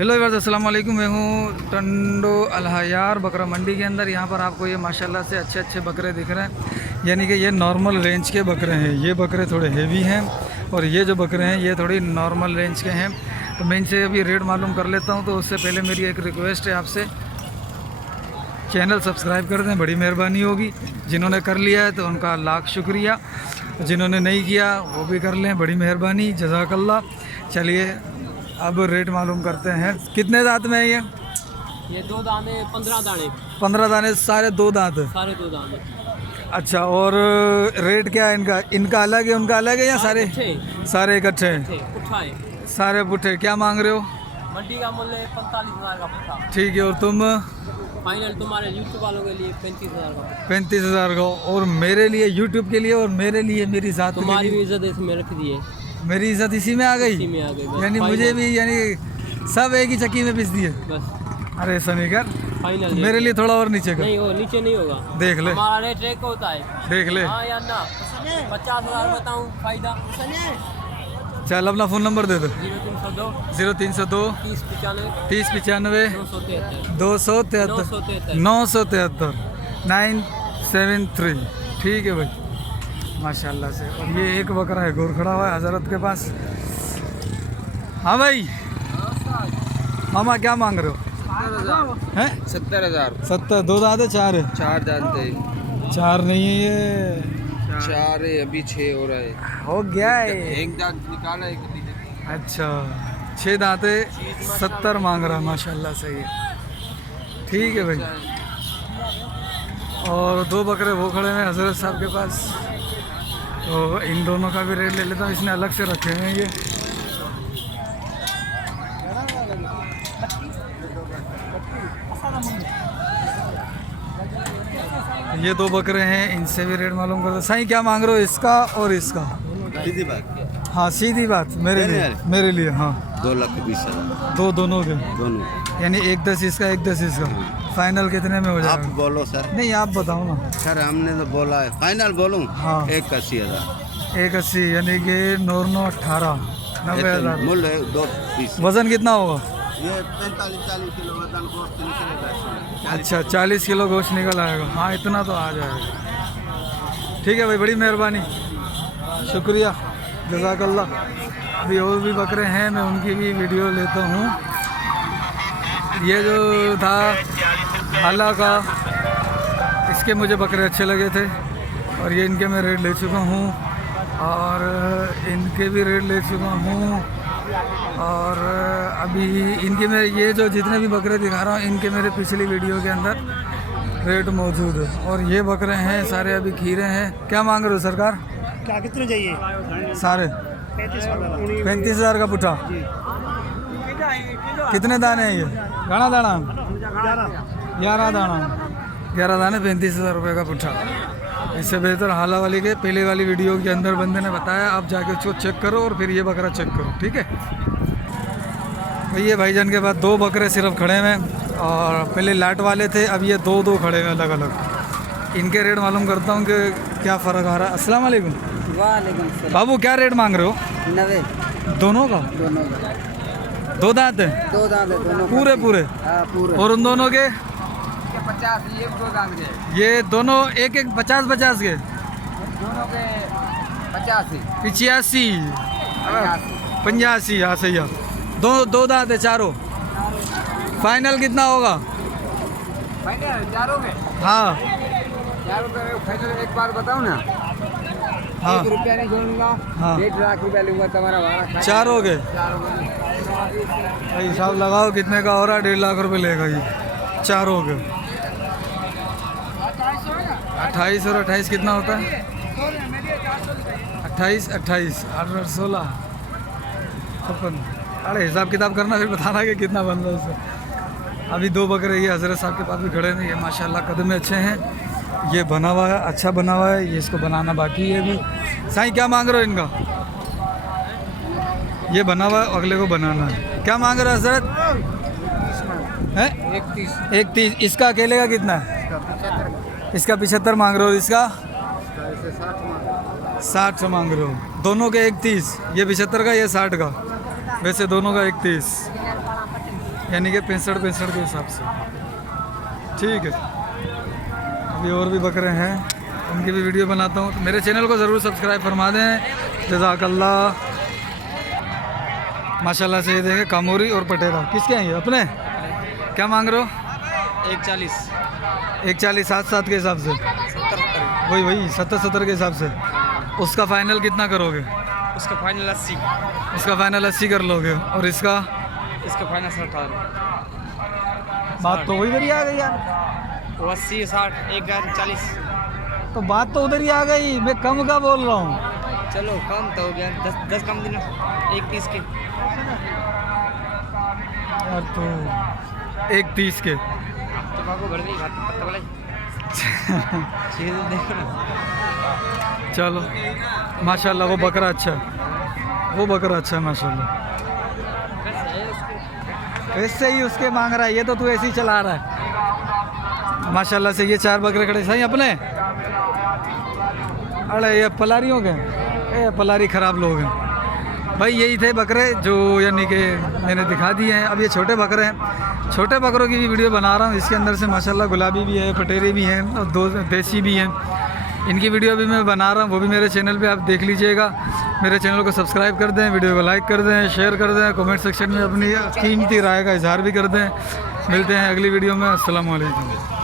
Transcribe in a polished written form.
Hello viewers, अस्सलाम वालेकुम। मैं हूँ टंडो अल हयार बकरा मंडी के अंदर। यहाँ पर आपको ये माशाल्लाह से अच्छे अच्छे बकरे दिख रहे हैं, यानी कि ये नॉर्मल रेंज के बकरे हैं। ये बकरे थोड़े हेवी हैं और ये जो बकरे हैं ये थोड़ी नॉर्मल रेंज के हैं। तो मैं इनसे अभी रेट मालूम कर लेता हूँ। तो उससे पहले मेरी एक रिक्वेस्ट है आपसे, चैनल सब्सक्राइब कर दें, बड़ी मेहरबानी होगी। जिन्होंने कर लिया है तो उनका लाख शुक्रिया, जिन्होंने नहीं किया वो भी कर लें, बड़ी मेहरबानी, जज़ाकल्लाह। चलिए अब रेट मालूम करते हैं। कितने दांत में है ये 2 दाने 15 दाने 15 दाने, सारे 2 दांत। सारे 2 दाने। अच्छा, और रेट क्या है इनका? इनका अलग है, उनका अलग है या सारे सारे इकट्ठे हैं? पुट्ठा है, सारे पुट्ठे। क्या मांग रहे हो? मंडी का मूल्य 45,000 का पुट्ठा। ठीक है। और तुम? फाइनल तुम्हारे यूट्यूब वालों के लिए 35,000 का। 35,000 का। और मेरे लिए, यूट्यूब के लिए और मेरे लिए, मेरी जात के तुम्हारी लिए? भी इज्जत इसमें रख दी है। मेरी इज्जत इसी में आ गई? इसी में आ गई बस। यानी मुझे भी, यानी सब एक ही चक्की में पिस दिए बस। अरे ऐसा नहीं कर, फाइनल मेरे लिए थोड़ा और नीचे कर। नहीं हो, नीचे नहीं होगा। देख ले, हमारा रेट एक होता है। देख ले। हाँ या ना, 50,000 बताऊँ फायदा। चल अपना फ़ोन नंबर दे दो। 0302 0302 30 95 30 95 273 273 973 973। ठीक है भाई, माशाल्लाह से। और ये एक बकरा है गोर खड़ा हुआ है हजरत के पास। हाँ भाई, मामा क्या मांग रहे हो? हैं 70,000। 70। 2 दांत है, 4 है? 4 जानते 4 नहीं है ये, 4 है, अभी 6 हो रहा है। हो गया है। एक दांत निकाला, एक अच्छा, 6 दांत है, 70 मांग रहा है। माशाल्लाह से ये ठीक है भाई। और 2 बकरे वो खड़े हैं हजरत साहब के पास, तो इन दोनों का भी रेट ले लेता हूँ। इसने अलग से रखे हैं ये। ये 2 बकरे हैं, इनसे भी रेट मालूम कर दो। साईं क्या मांग रहे हो इसका और इसका? सीधी बात। हाँ सीधी बात, मेरे लिए, मेरे लिए। हाँ 2,20,000 दो, दोनों के, दोनों। यानी 1,10 इसका 1,10 इसका। फाइनल कितने में हो आप जाएगा? बोलो सर। नहीं आप बताओ ना। सर हमने तो बोला है, फाइनल बोलूं? हाँ 81,000। 1,80 यानी कि 9 18 90,000। मूल्य है 2,20,000। वजन कितना होगा? ये 45-40 किलो वजन गोश्त निकलेगा। अच्छा 40 किलो गोश्त निकल आएगा। हाँ इतना तो आ जाएगा। ठीक है भाई, बड़ी मेहरबानी, शुक्रिया, जज़ाकल्लाह। अभी और भी बकरे हैं, मैं उनकी भी वीडियो लेता हूँ। ये जो था हाला का, इसके मुझे बकरे अच्छे लगे थे और ये इनके मैं रेट ले चुका हूँ और इनके भी रेट ले चुका हूँ। और अभी इनके में ये जो जितने भी बकरे दिखा रहा हूँ इनके मेरे पिछली वीडियो के अंदर रेट मौजूद है। और ये बकरे हैं सारे अभी खीरे हैं। क्या मांग रहे हो सरकार? क्या कितने चाहिए? सारे 35,000 का पुट्ठा। कितने दाने हैं ये? घना दाना? 11 दाना। 11 दाने 35,000 रुपये का पुट्ठा। इससे बेहतर हाला वाली के पहले वाली वीडियो के अंदर बंदे ने बताया, आप जाके उसको चेक करो और फिर ये बकरा चेक करो, ठीक है भाई। ये भाईजान के पास 2 बकरे सिर्फ खड़े हैं और पहले लाट वाले थे, अब ये 2 खड़े हैं अलग अलग। इनके रेट मालूम करता हूँ कि क्या फ़र्क आ रहा है। अस्सलाम वालेकुम। वालेकुम सलाम। बाबू क्या रेट मांग रहे हो? 90 दोनों का? 2 दांत है? 2 दांत दोनों पूरे पूरे? हाँ पूरे। और उन दोनों के? 50 ये 2 दांत के, ये दोनों एक 50 के? दोनों के 85 85 85। हाँ सही है। 2 दांत है चारों। फाइनल कितना होगा? फाइनल चारों में? हाँ चारों का फाइनल एक बार बताओ ना। हाँ 1 रुपया नहीं छोड़ूंगा। हाँ 1.5 लाख रुपया लूंगा तुम्हारा भाड़ा। चारों के? चारों में भाई हिसाब लगाओ कितने का हो रहा है। 1.5 लाख रुपए लेगा ये चारों के। 28 और 28 कितना होता है? 28 28 8 16 56। अरे हिसाब किताब करना फिर बताना कि कितना बन रहा है उससे। अभी 2 बकरे ये हजरत साहब के पास भी खड़े हैं। ये माशाल्लाह कदम अच्छे हैं, ये बना हुआ है, अच्छा बना हुआ है। ये इसको बनाना बाकी है अभी। साईं क्या मांग रहे हो इनका? ये बना हुआ है, अगले को बनाना है। क्या मांग रहे हो हजरत? है 31। इसका अकेले का कितना है? इसका 75 मांग रहे हो, इसका 60 मांग रहे हो। दोनों के 31, ये 75 का, ये 60 का। वैसे दोनों का 31। यानी कि 65 के हिसाब से। ठीक है, अभी और भी बकरे हैं, उनकी भी वीडियो बनाता हूँ। तो मेरे चैनल को ज़रूर सब्सक्राइब फरमा दें। जज़ाकल्लाह। माशाल्लाह से ये देखें कामोरी और पटेरा किसके हैं ये? अपने। क्या मांग रहे हो? 140 140 7 के हिसाब से, वही 70 के हिसाब से। उसका फाइनल कितना करोगे? उसका फाइनल 80, इसका फाइनल 80 कर लोगे, और इसका इसका फाइनल 60। बात तो वही आ गई यार। वो 80 60 140। तो बात तो उधर ही आ गई, मैं कम का बोल रहा हूँ। चलो कम तो हो गया, 10 कम देना, 130 के। यार तो 130 के। तो बाबू भर गई पत्ता वाला देखो ना। चलो माशाल्लाह, वो बकरा अच्छा है, वो बकरा अच्छा है माशाल्लाह। ऐसे ही उसके मांग रहा है, ये तो तू ऐसे ही चला रहा है माशाल्लाह से। ये 4 बकरे खड़े सही अपने। अरे ये पलारियों के, ये पलारी ख़राब लोग हैं भाई। यही थे बकरे जो यानी कि मैंने दिखा दिए हैं। अब ये छोटे बकरे हैं, छोटे बकरों की भी वीडियो बना रहा हूँ। इसके अंदर से माशाल्लाह गुलाबी भी है, पटेरी भी हैं, और 2 देसी भी हैं। इनकी वीडियो भी मैं बना रहा हूँ, वो भी मेरे चैनल पे आप देख लीजिएगा। मेरे चैनल को सब्सक्राइब कर दें, वीडियो को लाइक कर दें, शेयर कर दें, कमेंट सेक्शन में अपनी कीमती राय का इजहार भी कर दें। मिलते हैं अगली वीडियो में। अस्सलाम वालेकुम।